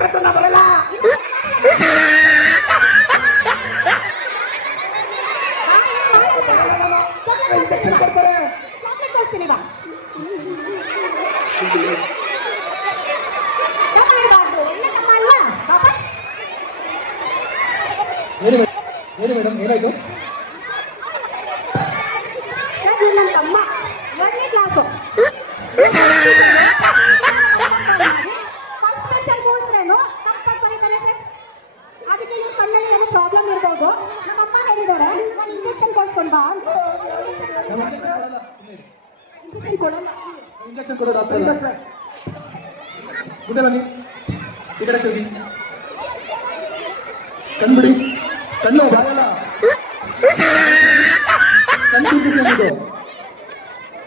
Doctor ಹತ್ರ ನಾ ಬರಲ್ಲ. ಇಂಜೆಕ್ಷನ್ ಕೊಡ್ತಾರೆ. ಚಾಕ್ಲೇಟ್ ಕೊಡ್ತೀನಿ ಬಾ. ಏನು ಮೇಡಮ್ ಏನಾಯ್ತು? ಸರ್ ನನ್ನ ತಮ್ಮ 2ನೇ ಕ್ಲಾಸು ಫಸ್ಟ್ ಬೆಂಚಲ್ಲಿ ಕೂರಿಸಿದ್ರೇನು ತಪ್ಪಾಗಿ ಬರೀತಾನೆ ಸರ್. ಅದಕ್ಕೆ ಇವ್ರ ಕಣ್ಣಲ್ಲಿ ಏನೋ ಪ್ರಾಬ್ಲಮ್ ಇರ್ಬೋದು. ನಮ್ಮಮ್ಮ ಹೇಳಿದ್ದಾರೆ ಒಂದು ಇಂಜೆಕ್ಷನ್ ಕೊಡ್ಸ್ಕೊಂಡು ಬಾ ಅಂತ. ಇಂಜೆಕ್ಷನ್ ಕೊಡಲ್ಲ. ಇಂಜೆಕ್ಷನ್ ಕೊಡೋ ಡಾಕ್ಟರ್ ಮುಂದೆ ಬನ್ನಿ. ಈ ಕಡೆ ತಿರುಗಿ. ಕಣ್ಬಿಡಿ. ಕಣ್ಣು ಬಾಗಲ್ಲ. ಕಣ್ಣು ಇದು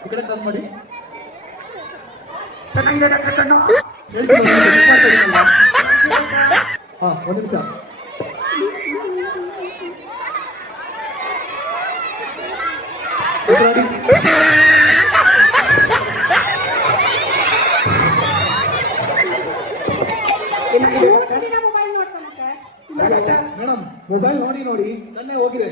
ಈ ಕಡೆ ಟರ್ನ್ ಮಾಡಿ. ಚೆನ್ನಾಗಿದೆ ಡಾಕ್ಟರ್ ಕಣ್ಣು. ಹೇಳ್ತೀನಿ ಹಾ, 1 ನಿಮಿಷ. ಮೇಡಮ್ ಮೊಬೈಲ್ ನೋಡಿ ಕಣ್ಣೇ ಹೋಗಿದೆ.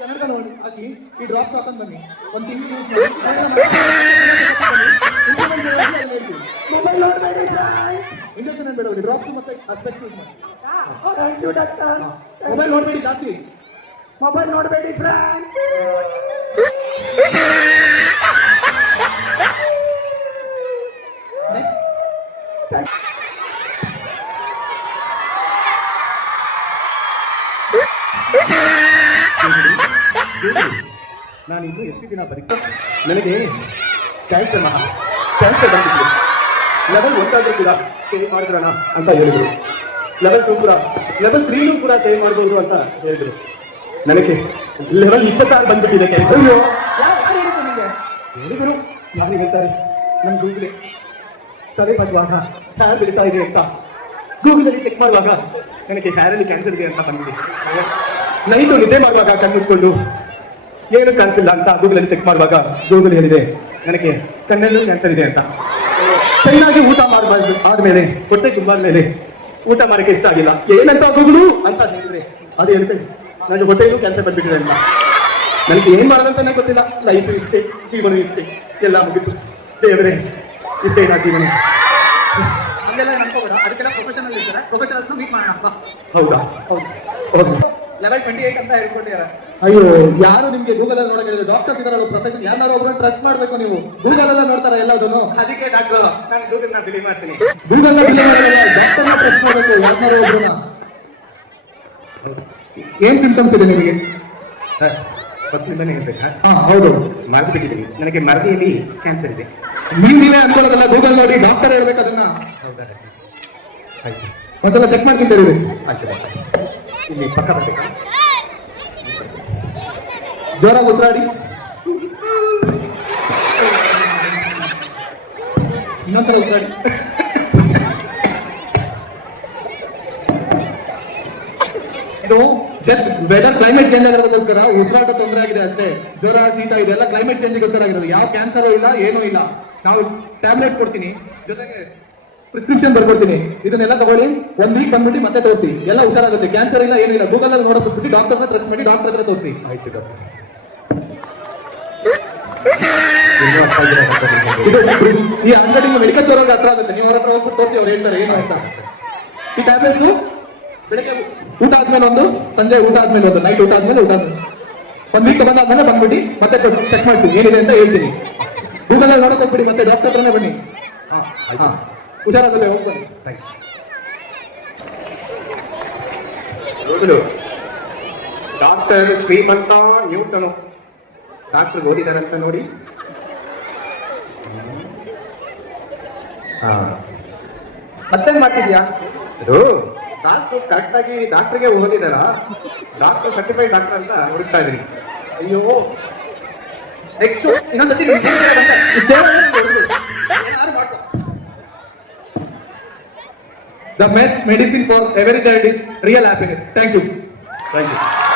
ಕನ್ನಡ ನೋಡಿ ಹಾಕಿ ಈ ಡ್ರಾಪ್ಸ್ ಹಾಕೊಂಡು ಬನ್ನಿ. ಒಂದು ತಿಂಗಳು ಯೂಸ್ ಮಾಡಿ. ಇಂಜೆಕ್ಷನ್ ಏನು ಬೇಡ, ಡ್ರಾಪ್ಸ್ ಮತ್ತೆ ಅಸ್ಪೆಕ್ಟ್ಸ್ ಯೂಸ್ ಮಾಡಿ. Thank you doctor. ಮೊಬೈಲ್ ನೋಡಬೇಡಿ ಜಾಸ್ತಿ. ಮೊಬೈಲ್ ನೋಡಬೇಡಿ ಫ್ರೆಂಡ್ಸ್. ನೆಕ್ಸ್ಟ್ ನಾನು ಇನ್ನೂ ಎಷ್ಟು ದಿನ ಬದುಕ, ನನಗೆ ಕ್ಯಾನ್ಸರ್ ಬಂದಿತ್ತು. ಲೆವೆಲ್ 1 ಆದರೂ ಕೂಡ ಸೇವ್ ಮಾಡಿದ್ರಣ ಅಂತ ಹೇಳಿದ್ರು. ಲೆವೆಲ್ 2 ಕೂಡ, ಲೆವೆಲ್ 3 ಕೂಡ ಸೇವ್ ಮಾಡ್ಬೋದು ಅಂತ ಹೇಳಿದ್ರು. ನನಗೆ ಲೆವೆಲ್ 26 ಬಂದ್ಬಿಟ್ಟಿದೆ ಕ್ಯಾನ್ಸರ್. ಹೇಳಿದ್ರು. ಯಾರು ಹೇಳ್ತಾರೆ? ನಮ್ಮ ಗೂಗಲೇ ತಲೆ ಬಚ್ಚುವಾಗ ಹ್ಯಾರ್ ಬೆಳೀತಾ ಇದೆ ಅಂತ ಗೂಗಲಲ್ಲಿ ಚೆಕ್ ಮಾಡುವಾಗ ನನಗೆ ಹ್ಯಾರಲ್ಲಿ ಕ್ಯಾನ್ಸರ್ ಇದೆ ಅಂತ ಬಂದಿದೆ. ನೈಟು ನಿದ್ದೆ ಮಾಡುವಾಗ ಕಣ್ಣು ಮುಚ್ಕೊಂಡು ಏನು ಕಾಣಿಸಿಲ್ಲ ಅಂತ ಗೂಗಲಲ್ಲಿ ಚೆಕ್ ಮಾಡುವಾಗ ಗೂಗಲ್ ಹೇಳಿದೆ ನನಗೆ ಕಣ್ಣಲ್ಲೂ ಕ್ಯಾನ್ಸರ್ ಇದೆ ಅಂತ. ಚೆನ್ನಾಗಿ ಊಟ ಆದ್ಮೇಲೆ, ಹೊಟ್ಟೆ ತುಂಬಾದ್ಮೇಲೆ ಊಟ ಮಾಡೋಕ್ಕೆ ಇಷ್ಟ ಆಗಿಲ್ಲ. ಏನಂತ ಗೂಗಲು ಅಂತ ಹೇಳಿದ್ರೆ ಅದು ಹೇಳ್ತೆ ನನಗೆ ಹೊಟ್ಟೆಯಲ್ಲೂ ಕ್ಯಾನ್ಸರ್ ಬಂದ್ಬಿಟ್ಟಿದೆ ಅಂತ. ನನಗೆ ಏನ್ ಮಾಡೋದಂತಾನೆ ಗೊತ್ತಿಲ್ಲ. ಲೈಫ್ ಇಷ್ಟೇ, ಜೀವನ ಇಷ್ಟೇ, ಎಲ್ಲ ಮುಗಿತು. ದೇವರೇ ಇಷ್ಟೇ ನಾ ಜೀವನ. ಅದಕ್ಕೆಲ್ಲ ಪ್ರೊಫೆಷನಲ್ ಇರ್ತಾರೆ. ಪ್ರೊಫೆಷನಲ್ಸ್ನ ಮೀಟ್ ಮಾಡೋಣ. ಹೌದಾ? ಹೌದು. ಲೆವೆಲ್ 28 ಅಂತ ಹೇಳ್ಕೊಟ್ಟಿದ್ದಾರೆ. ಅಯ್ಯೋ, ಯಾರು ನಿಮ್ಗೆ ಗೂಗಲ್ ಅಲ್ಲಿ ನೋಡಕ್ಕೆ? ಡಾಕ್ಟರ್ಸ್ ಇದಾರಲ್ಲ ಪ್ರೊಫೆಷನ್, ಯಾರು ಒಬ್ಬರು ಟ್ರಸ್ಟ್ ಮಾಡ್ಬೇಕು. ನೀವು ಗೂಗಲ್ ಅಲ್ಲ ನೋಡ್ತಾರೆ ಎಲ್ಲದನ್ನು. ಅದಕ್ಕೆ ಡಾಕ್ಟರ್ ನಾನು ಗೂಗಲ್ ನ ಬಿಲೀವ್ ಮಾಡ್ತೀನಿ. ಗೂಗಲ್ ನ ಬಿಲೀವ್ ಮಾಡಲ್ಲ, ಡಾಕ್ಟರ್ ನ ಟ್ರಸ್ಟ್ ಮಾಡಬೇಕು. ಯಾರು ಒಬ್ಬರನ್ನ. ಏನ್ ಸಿಂಪ್ಟಮ್ಸ್ ಇದೆ ನಿಮಗೆ ಸರ್? ಫಸ್ಟ್ ನಿಂದಾನೆ ಹೇಳ್ಬೇಕಾ? ಹೌದು, ಮರೆತು ಬಿಟ್ಟಿದ್ದೀನಿ. ನನಗೆ ಮರದಿಯಲ್ಲಿ ಕ್ಯಾನ್ಸರ್ ಇದೆ. ನೀವೇ ಅನ್ಕೊಳ್ಳೋದಲ್ಲ, ಗೂಗಲ್ ನೋಡಿ ಡಾಕ್ಟರ್ ಹೇಳ್ಬೇಕು ಅದನ್ನ. ಹೌದಾ? ಆಯ್ತು, ಒಂದ್ಸಲ ಚೆಕ್ ಮಾಡ್ತಿದ್ದೀರಿ. ಆಯ್ತು, ಇಲ್ಲಿ ಪಕ್ಕ ಬರ್ಬೇಕಾ? ಜೋರಾಗಿ ಉಸಿರಾಡಿ. ಇನ್ನೊಂದ್ಸಲ ಉಸಿರಾಡಿ. ಇದು ಜಸ್ಟ್ ವೆದರ್ ಕ್ಲೈಮೇಟ್ ಚೇಂಜ್ ಆಗಿರೋದಕ್ಕೋಸ್ಕರ ಉಸಿರಾಟ ತೊಂದರೆ ಆಗಿದೆ ಅಷ್ಟೇ. ಜ್ವರ, ಶೀತ ಇದೆಲ್ಲ ಕ್ಲೈಮೇಟ್ ಚೇಂಜ್ಗೋಸ್ಕರ ಆಗಿರೋದು. ಯಾವ ಕ್ಯಾನ್ಸರ್ ಇಲ್ಲ, ಏನೂ ಇಲ್ಲ. ನಾವು ಟ್ಯಾಬ್ಲೆಟ್ ಕೊಡ್ತೀನಿ, ಜೊತೆಗೆ ಪ್ರಿಸ್ಕ್ರಿಪ್ಷನ್ ಬರ್ಕೊಡ್ತೀನಿ. ಇದನ್ನೆಲ್ಲ ತಗೊಳ್ಳಿ, 1 ವೀಕ್ ಬಂದ್ಬಿಟ್ಟು ಮತ್ತೆ ತೋರಿಸಿ, ಎಲ್ಲ ಹುಷಾರಾಗುತ್ತೆ. ಕ್ಯಾನ್ಸರ್ ಇಲ್ಲ, ಏನಿಲ್ಲ. ಗೂಗಲ್ ಅಲ್ಲಿ ನೋಡೋದ್ಬಿಟ್ಟು ಡಾಕ್ಟರ್ನ ಟ್ರಸ್ಟ್ ಮಾಡಿ ಡಾಕ್ಟರ್ ಹತ್ರ ತೋರಿಸಿ. ಆಯ್ತು ಡಾಕ್ಟರ್. ಇದು ಈ ಅಂಗಡಿ ಮೆಡಿಕಲ್ ಸ್ಟೋರ್ ಹತ್ರ ಆಗುತ್ತೆ. ನೀವು ಅವ್ರ ಹತ್ರ ಹೋಗ್ಬಿಟ್ಟು ತೋರಿಸಿ, ಅವ್ರು ಹೇಳ್ತಾರೆ ಏನು ಅಂತ. ಈ ಟ್ಯಾಬ್ಲೆಟ್ಸ್ ಬೆಳಗ್ಗೆ ಊಟ ಆದ್ಮೇಲೆ ಒಂದು, ಸಂಜೆ ಊಟ ಆದ್ಮೇಲೆ ಒಂದು, ನೈಟ್ ಊಟ ಆದ್ಮೇಲೆ 1 ವೀಕ್ ಬಂದಾದ್ಮೇಲೆ ಬಂದ್ಬಿಟ್ಟು ಮತ್ತೆ ಚೆಕ್ ಮಾಡ್ತೀನಿ ಏನಿದೆ ಅಂತ ಹೇಳ್ತೀನಿ. ಗೂಗಲ್ ಅಲ್ಲಿ ನೋಡಕ್ ಹೋಗ್ಬಿಡಿ, ಮತ್ತೆ ಡಾಕ್ಟರ್ ಹತ್ರನೇ ಬನ್ನಿ. ಹುಷಾರಾಗಲ್ಲ, ಹೋಗ್ಬನ್ನಿ. ಡಾಕ್ಟರ್ ಶ್ರೀಮಂತ ನ್ಯೂಟನು ಡಾಕ್ಟರ್ ಓದಿದಾರಂತ ನೋಡಿ. ಮತ್ತೆ ಮಾಡ್ತಿದ್ಯಾ? ಇದು ಡಾಕ್ಟರ್ ಕರೆಕ್ಟಾಗಿ ಡಾಕ್ಟರ್ಗೆ ಓದಿದಾರ, ಡಾಕ್ಟರ್ ಸರ್ಟಿಫೈಡ್ ಡಾಕ್ಟರ್ ಅಂತ ಹುಡುಕ್ತಾ ಇದೀನಿ. ಅಯ್ಯೋ, ನೆಕ್ಸ್ಟ್ ಇನ್ನೊಂದ್ಸತಿ The best medicine for every child is real happiness. Thank you. Thank you.